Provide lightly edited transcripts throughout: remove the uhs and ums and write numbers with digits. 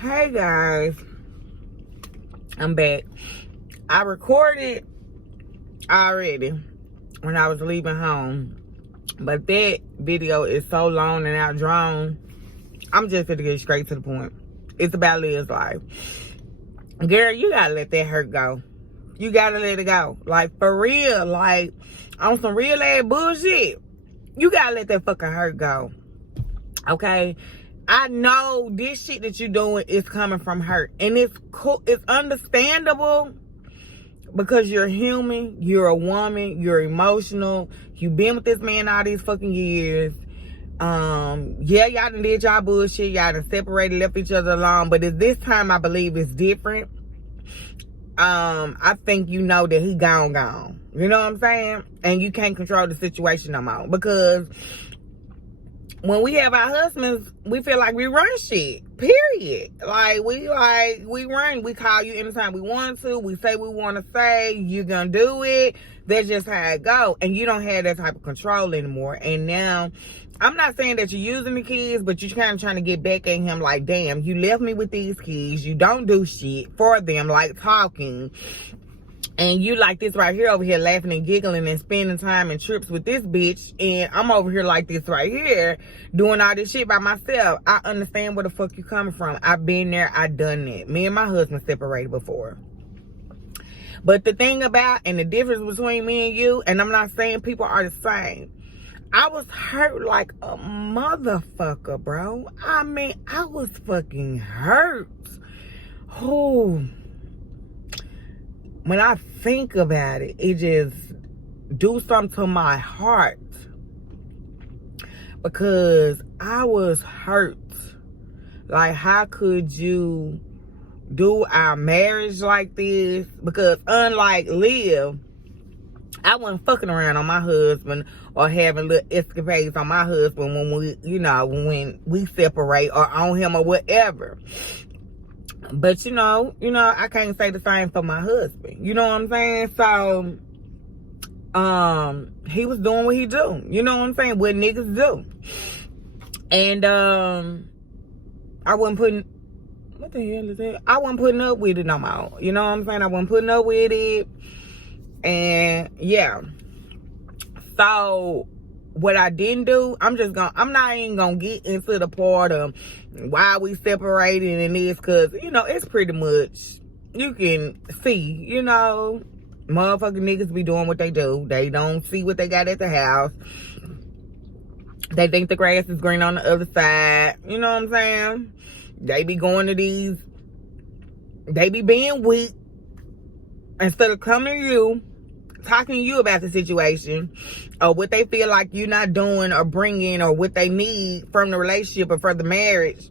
Hey guys, I'm back. I recorded already when I was leaving home, but that video is so long and outdrawn. I'm just gonna get straight to the point. It's about Liv's life. Girl, you gotta let that hurt go. You gotta let it go. Like, for real. Like, on some real ass bullshit. You gotta let that fucking hurt go. Okay? I know this shit that you're doing is coming from hurt. And it's cool. It's understandable because you're human. You're a woman. You're emotional. You've been with this man all these fucking years. Yeah, y'all done did y'all bullshit. Y'all done separated, left each other alone. But at this time, I believe it's different. I think you know that he gone. You know what I'm saying? And you can't control the situation no more. Because when we have our husbands, we feel like we run shit. Period. We run. We call you anytime we want to. We say we want to say. You're going to do it. That's just how it go. And you don't have that type of control anymore. And now, I'm not saying that you're using the kids, but you're kind of trying to get back at him like, damn, you left me with these kids. You don't do shit for them, like talking. And you like this right here over here laughing and giggling and spending time and trips with this bitch. And I'm over here like this right here doing all this shit by myself. I understand where the fuck you coming from. I've been there. I done that. Me and my husband separated before. But the thing about, and the difference between me and you, and I'm not saying people are the same. I was hurt like a motherfucker, bro. I mean, I was fucking hurt. Oh. When I think about it, it just do something to my heart. Because I was hurt. Like, how could you do our marriage like this? Because unlike Liv, I wasn't fucking around on my husband or having little escapades on my husband when we separate or on him or whatever. But, I can't say the same for my husband. You know what I'm saying? So, he was doing what he do. You know what I'm saying? What niggas do. And, I wasn't putting, what the hell is that? I wasn't putting up with it no more. You know what I'm saying? I wasn't putting up with it. And, yeah. So, what I didn't do, I'm not even gonna get into the part of why we separated and this, because, it's pretty much, you can see, motherfucking niggas be doing what they do. They don't see what they got at the house. They think the grass is green on the other side. You know what I'm saying? They be going to these, they be being weak instead of coming to you, talking to you about the situation or what they feel like you're not doing or bringing or what they need from the relationship or for the marriage.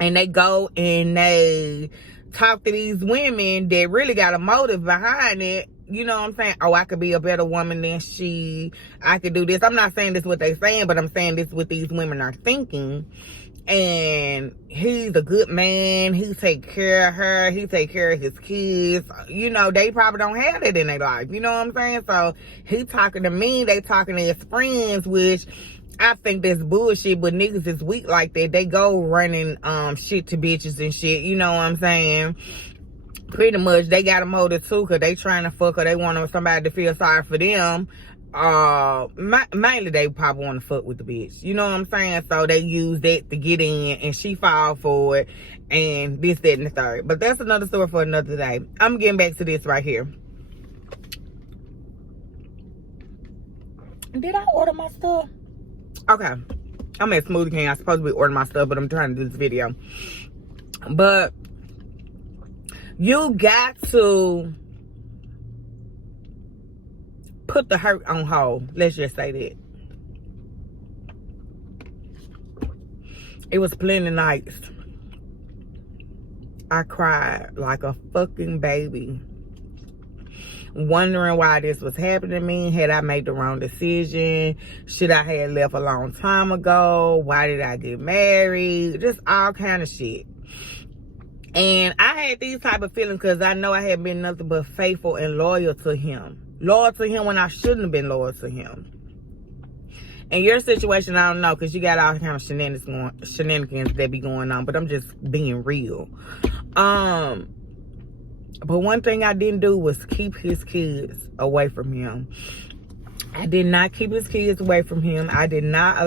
And they go and they talk to these women that really got a motive behind it. You know what I'm saying? Oh, I could be a better woman than she. I could do this. I'm not saying this is what they're saying, but I'm saying this is what these women are thinking. And he's a good man. He take care of her. He take care of his kids. They probably don't have that in their life. You know what I'm saying? So he talking to me. They talking to his friends, which I think that's bullshit. But niggas is weak like that. They go running shit to bitches and shit. You know what I'm saying? Pretty much they got a motive too, because they trying to fuck her. They want somebody to feel sorry for them. Mainly they probably want to fuck with the bitch. You know what I'm saying? So they use that to get in, and she fall for it, and this, that, and the third. But that's another story for another day. I'm getting back to this right here. Did I order my stuff? Okay. I'm at Smoothie King. I'm supposed to be ordering my stuff, but I'm trying to do this video. But you got to put the hurt on hold. Let's just say that. It was plenty nights I cried like a fucking baby, wondering why this was happening to me. Had I made the wrong decision? Should I have left a long time ago? Why did I get married? Just all kind of shit. And I had these type of feelings because I know I had been nothing but faithful and loyal to him. Loyal to him when I shouldn't have been loyal to him. In your situation, I don't know, because you got all kind of shenanigans that be going on, but I'm just being real. But one thing I didn't do was keep his kids away from him. I did not keep his kids away from him. I did not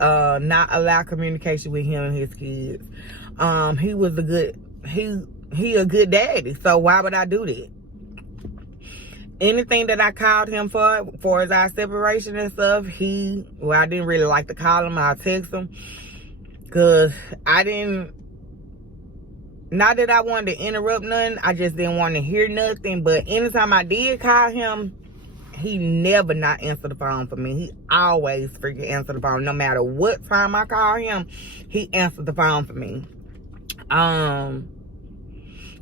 allow communication with him and his kids. He was a good daddy. So why would I do that? Anything that I called him for as our separation and stuff, I didn't really like to call him. I'll text him. Because not that I wanted to interrupt nothing. I just didn't want to hear nothing. But anytime I did call him, he never not answered the phone for me. He always freaking answered the phone. No matter what time I call him, he answered the phone for me.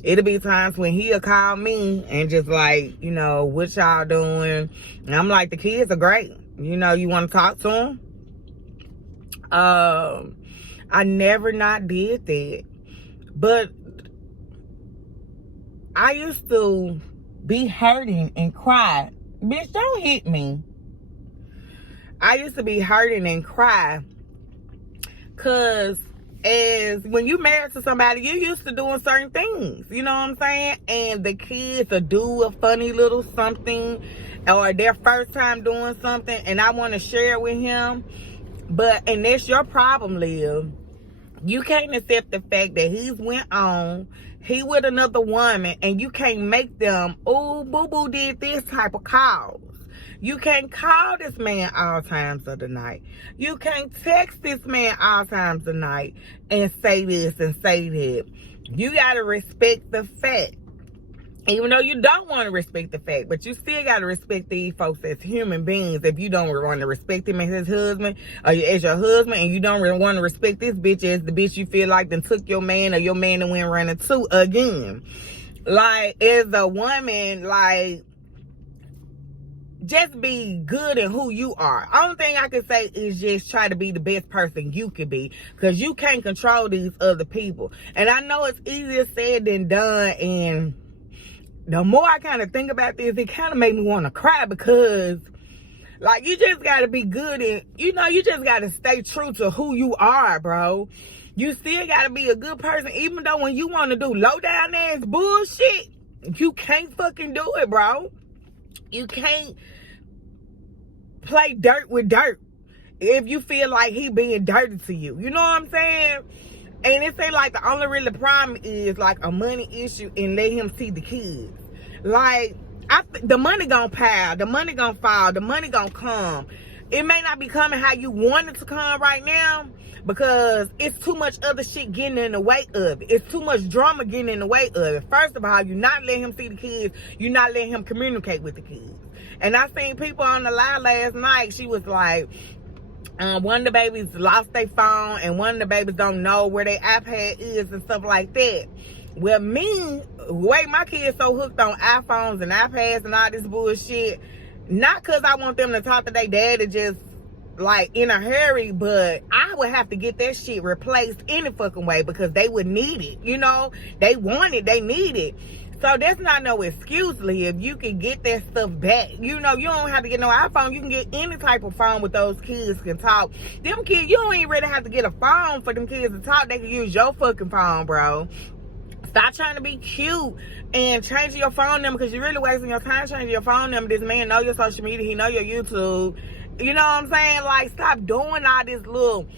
It'll be times when he'll call me and just like, what y'all doing? And I'm like, the kids are great. You want to talk to them? I never not did that. But I used to be hurting and cry. Bitch, don't hit me. I used to be hurting and cry. Because when you married to somebody, you used to doing certain things. You know what I'm saying? And the kids will do a funny little something or their first time doing something. And I want to share it with him. And that's your problem, Liv. You can't accept the fact that he with another woman, and you can't make them, oh, boo-boo did this type of calls. You can't call this man all times of the night. You can't text this man all times of the night and say this and say that. You got to respect the fact. Even though you don't want to respect the fact, but you still got to respect these folks as human beings. If you don't want to respect him as his husband, or as your husband, and you don't really want to respect this bitch as the bitch you feel like then took your man, or your man and went running to again. Like, as a woman, like, just be good in who you are. Only thing I can say is just try to be the best person you can be, because you can't control these other people. And I know it's easier said than done, and the more I kind of think about this, it kind of made me want to cry, because like, you just got to be good and you just got to stay true to who you are, bro. You still got to be a good person, even though when you want to do low down ass bullshit, you can't fucking do it, bro. You can't play dirt with dirt if you feel like he being dirty to you. You know what I'm saying? And it ain't like the only really problem is like a money issue, and let him see the kids. Like, the money gonna pile, the money gonna fall, the money gonna come. It may not be coming how you want it to come right now, because it's too much other shit getting in the way of it. It's too much drama getting in the way of it. First of all, you're not letting him see the kids. You're not letting him communicate with the kids. And I seen people on the live last night. She was like, one of the babies lost their phone, and one of the babies don't know where their iPad is and stuff like that. Well, me, the way my kids so hooked on iPhones and iPads and all this bullshit, not because I want them to talk to their daddy just like in a hurry, but I would have to get that shit replaced any fucking way, because they would need it. They want it, they need it. So that's not no excuse, Liv. You can get that stuff back. You don't have to get no iPhone. You can get any type of phone with those kids can talk. Them kids, you don't even really have to get a phone for them kids to talk. They can use your fucking phone, bro. Stop trying to be cute and changing your phone number, because you're really wasting your time changing your phone number. This man know your social media. He know your YouTube. You know what I'm saying? Like, stop doing all this little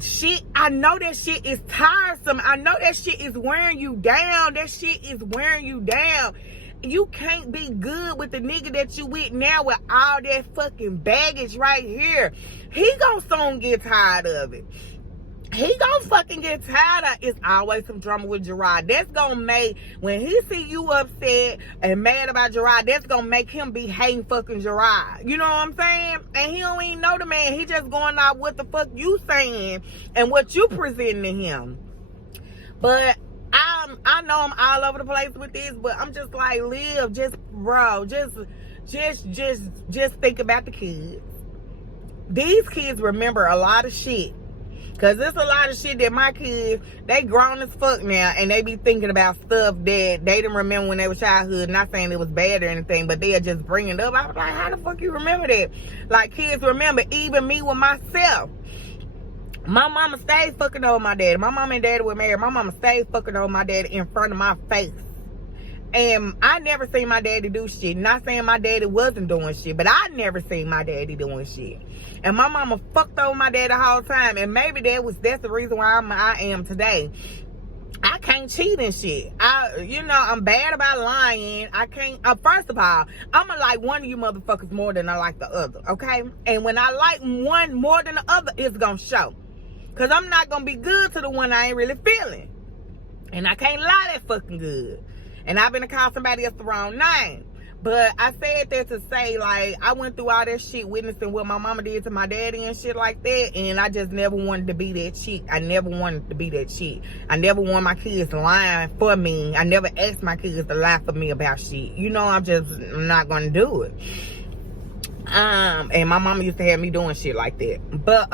shit. I know that shit is tiresome. I know that shit is wearing you down. That shit is wearing you down. You can't be good with the nigga that you with now with all that fucking baggage right here. He gonna soon get tired of it. He gonna fucking get tired of it's always some drama with Gerard. That's gonna make, when he see you upset and mad about Gerard, that's gonna make him be hating fucking Gerard. You know what I'm saying? And he don't even know the man. He just going out what the fuck you saying and what you presenting to him. But I know I'm all over the place with this, but I'm just like, Liv, just think about the kids. These kids remember a lot of shit. Cause there's a lot of shit that my kids, they grown as fuck now, and they be thinking about stuff that they didn't remember when they were childhood. Not saying it was bad or anything, but they'll just bring it up. I was like, how the fuck you remember that? Like, kids remember, even me with myself. My mama stayed fucking over my daddy. My mama and daddy were married. My mama stayed fucking over my daddy in front of my face. And I never seen my daddy do shit. Not saying my daddy wasn't doing shit, but I never seen my daddy doing shit. And my mama fucked over my daddy the whole time. And maybe that's the reason why I am today. I can't cheat and shit. I'm bad about lying. I can't. First of all, I'ma like one of you motherfuckers more than I like the other, okay? And when I like one more than the other, it's gonna show. Cause I'm not gonna be good to the one I ain't really feeling. And I can't lie that fucking good. And I've been to call somebody else the wrong name. But I said that to say, like, I went through all that shit witnessing what my mama did to my daddy and shit like that. And I just never wanted to be that chick. I never wanted to be that chick. I never want my kids lying for me. I never asked my kids to lie for me about shit. You know, I'm not going to do it. And my mama used to have me doing shit like that. But,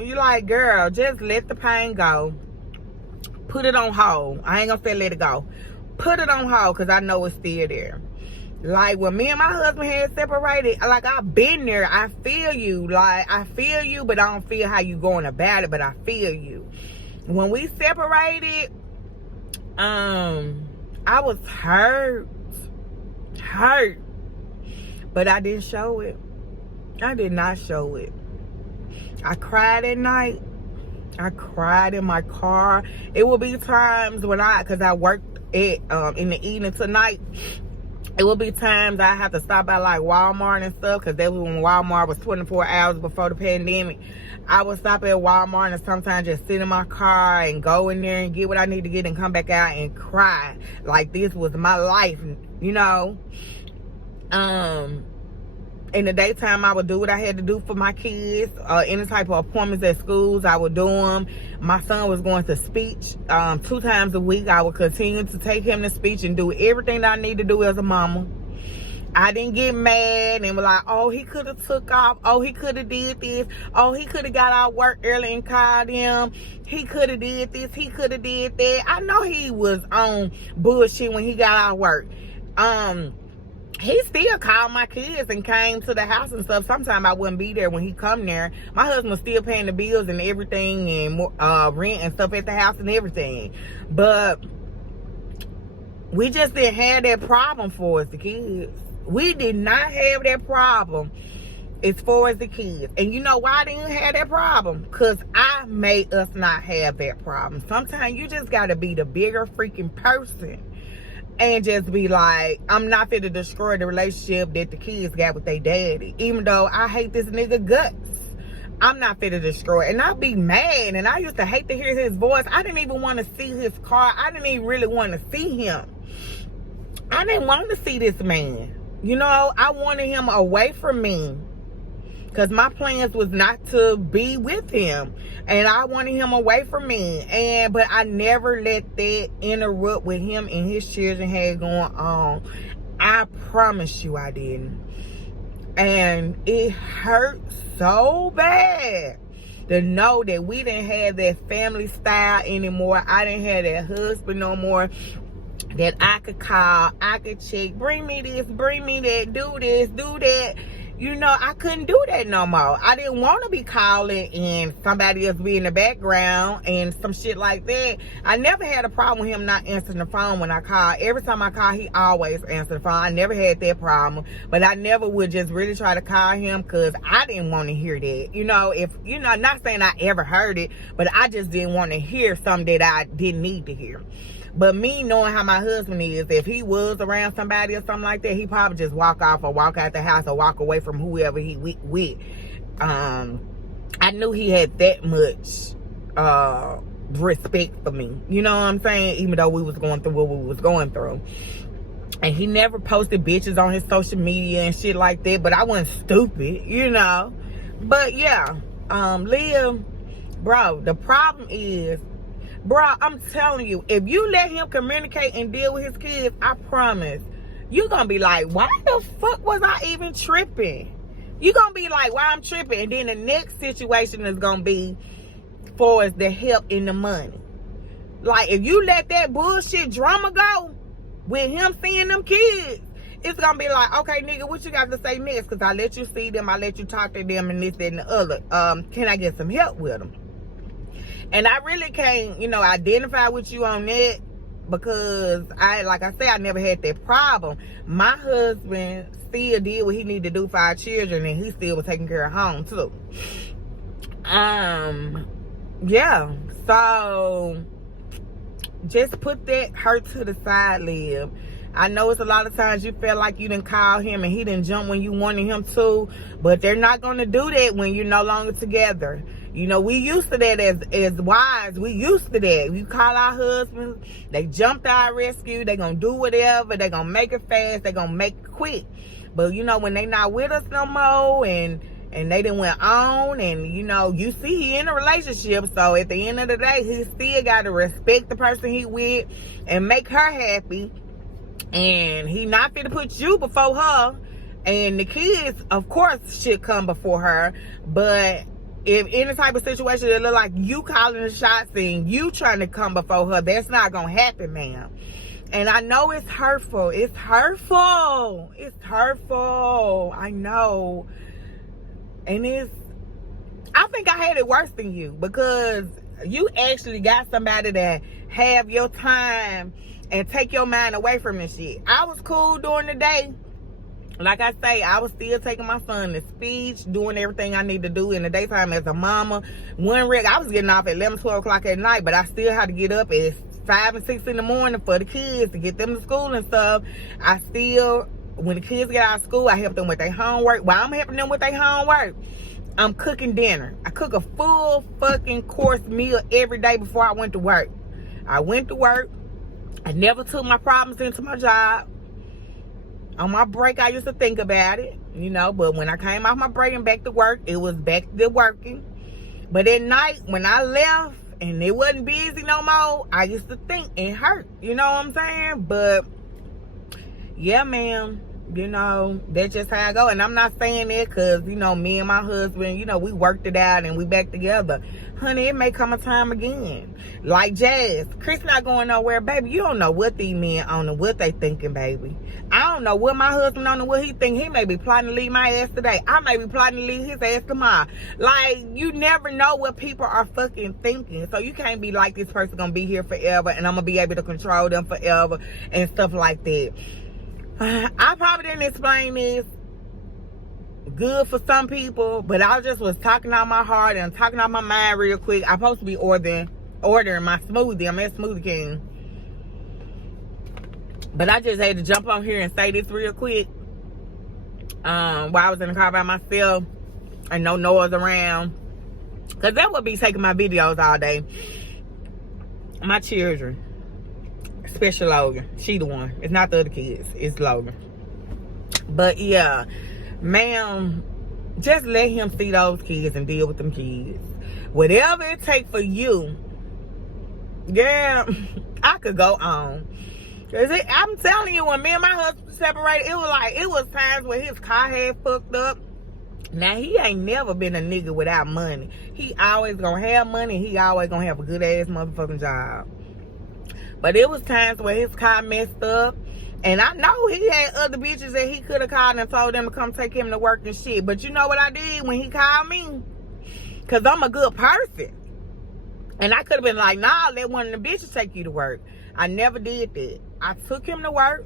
you like, girl, just let the pain go. Put it on hold. I ain't gonna say let it go. Put it on hold, because I know it's still there. Like, when me and my husband had separated, like, I've been there. I feel you. Like, I feel you, but I don't feel how you going about it, but I feel you. When we separated, I was hurt. But I didn't show it. I did not show it. I cried at night. I cried in my car. It will be times when because I worked in the evening tonight. It will be times I have to stop by like Walmart and stuff, because that was when Walmart was 24 hours before the pandemic. I would stop at Walmart and sometimes just sit in my car and go in there and get what I need to get and come back out and cry. Like, this was my life, you know. In the daytime, I would do what I had to do for my kids. Any type of appointments at schools, I would do them. My son was going to speech 2 times a week. I would continue to take him to speech and do everything that I need to do as a mama. I didn't get mad and was like, oh, he could have took off. Oh, he could have did this. Oh, he could have got out of work early and called him. He could have did this. He could have did that. I know he was on bullshit when he got out of work. He still called my kids and came to the house and stuff. Sometimes I wouldn't be there when he come there. My husband was still paying the bills and everything, and rent and stuff at the house and everything. But we just didn't have that problem for us, the kids. We did not have that problem as far as the kids. And you know why I didn't have that problem? Because I made us not have that problem. Sometimes you just got to be the bigger freaking person. And just be like, I'm not fit to destroy the relationship that the kids got with their daddy. Even though I hate this nigga guts. I'm not fit to destroy it. And I'd be mad. And I used to hate to hear his voice. I didn't even want to see his car. I didn't even really want to see him. I didn't want to see this man. You know, I wanted him away from me. Because my plans was not to be with him. And I wanted him away from me. But I never let that interrupt with him and his children had going on. I promise you I didn't. And it hurt so bad to know that we didn't have that family style anymore. I didn't have that husband no more that I could call, I could check, bring me this, bring me that, do this, do that. You know, I couldn't do that no more. I didn't want to be calling and somebody else be in the background and some shit like that. I never had a problem with him not answering the phone when I called. Every time I called, he always answered the phone. I never had that problem. But I never would just really try to call him because I didn't want to hear that. You know, not saying I ever heard it, but I just didn't want to hear something that I didn't need to hear. But me knowing how my husband is, if he was around somebody or something like that, he probably just walk off or walk out the house or walk away from whoever he with. I knew he had that much respect for me. You know what I'm saying? Even though we was going through what we was going through. And he never posted bitches on his social media and shit like that. But I wasn't stupid, you know. But yeah, Leah, bro, the problem is, bro, I'm telling you, if you let him communicate and deal with his kids, I promise, you're going to be like, why the fuck was I even tripping? You're going to be like, why I'm tripping? And then the next situation is going to be, far as the help in the money. Like, if you let that bullshit drama go with him seeing them kids, it's gonna be like, okay, nigga, what you got to say next? Because I let you see them, I let you talk to them, and this, that, and the other. Can I get some help with them? And I really can't, identify with you on that, because like I said, I never had that problem. My husband still did what he needed to do for our children, and he still was taking care of home too. Yeah. So just put that hurt to the side, Liv. I know it's a lot of times you feel like you didn't call him and he didn't jump when you wanted him to, but they're not going to do that when you're no longer together. We used to that as wives. We used to that. We call our husbands, they jump to our rescue, they going to do whatever, they going to make it fast, they going to make it quick. But when they not with us no more, and they done went on, and you see he in a relationship, so at the end of the day, he still got to respect the person he with and make her happy. And he not fit to put you before her, and the kids, of course, should come before her. But if any type of situation that look like you calling the shots and you trying to come before her, that's not gonna happen, ma'am. And I know it's hurtful. It's hurtful. It's hurtful. I know. And I think I had it worse than you, because you actually got somebody that have your time and take your mind away from this shit. I was cool during the day. Like I say, I was still taking my son to speech, doing everything I need to do in the daytime as a mama. I was getting off at 11, 12 o'clock at night, but I still had to get up at 5 and 6 in the morning for the kids to get them to school and stuff. When the kids get out of school, I help them with their homework. While I'm helping them with their homework, I'm cooking dinner. I cook a full fucking course meal every day before I went to work. I went to work. I never took my problems into my job. On my break, I used to think about it, but when I came off my break and back to work, it was back to working. But at night, when I left and it wasn't busy no more, I used to think it hurt. You know what I'm saying? But yeah, ma'am, that's just how I go. And I'm not saying that because, me and my husband, we worked it out and we back together. Honey, it may come a time again. Like Jazz, Chris not going nowhere, baby. You don't know what these men on and what they thinking, baby. I don't know what my husband on and what he think. He may be plotting to leave my ass today. I may be plotting to leave his ass tomorrow. Like, you never know what people are fucking thinking. So you can't be like, this person gonna be here forever and I'm gonna be able to control them forever and stuff like that. I probably didn't explain this good for some people, but I just was talking out my heart and talking out my mind real quick. I'm supposed to be ordering my smoothie. I'm at Smoothie King. But I just had to jump on here and say this real quick. While I was in the car by myself and no noise around. Because that would be taking my videos all day. My children. Especially Logan. She the one. It's not the other kids. It's Logan. But yeah, ma'am, just let him see those kids and deal with them kids. Whatever it takes for you. Yeah, I could go on. I'm telling you, when me and my husband separated, it was times where his car had fucked up. Now, he ain't never been a nigga without money. He always gonna have money. He always gonna have a good ass motherfucking job. But it was times where his car messed up. And I know he had other bitches that he could have called and told them to come take him to work and shit. But you know what I did when he called me? Because I'm a good person. And I could have been like, nah, let one of the bitches take you to work. I never did that. I took him to work.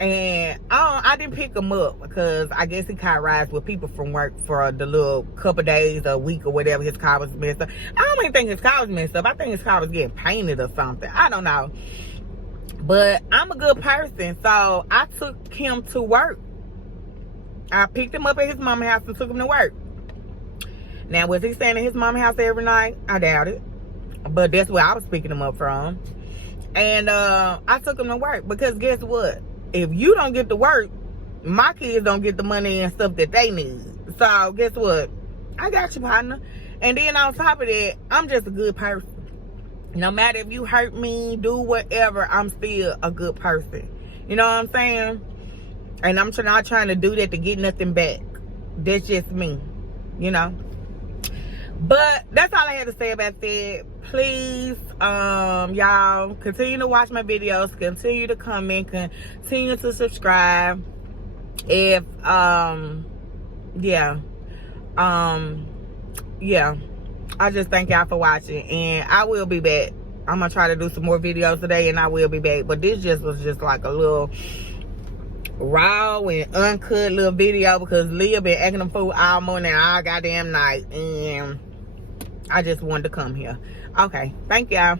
And I didn't pick him up because I guess he car rides with people from work for the little couple days, a week or whatever. His car was messed up. I don't even think his car was messed up. I think his car was getting painted or something. I don't know. But I'm a good person, so I took him to work. I picked him up at his mama's house and took him to work. Now, was he staying at his mama's house every night? I doubt it. But that's where I was picking him up from. And I took him to work because guess what? If you don't get to work, my kids don't get the money and stuff that they need. So, guess what? I got you, partner. And then on top of that, I'm just a good person. No matter if you hurt me, do whatever, I'm still a good person. You know what I'm saying? And I'm not trying to do that to get nothing back. That's just me. You know? But that's all I had to say about that. Please, y'all continue to watch my videos, continue to comment, continue to subscribe. If yeah, yeah, I just thank y'all for watching, and I will be back. I'm gonna try to do some more videos today, and I will be back. But this was just like a little raw and uncut little video because Leah been acting a fool all morning, all goddamn night, and I just wanted to come here. Okay, thank y'all.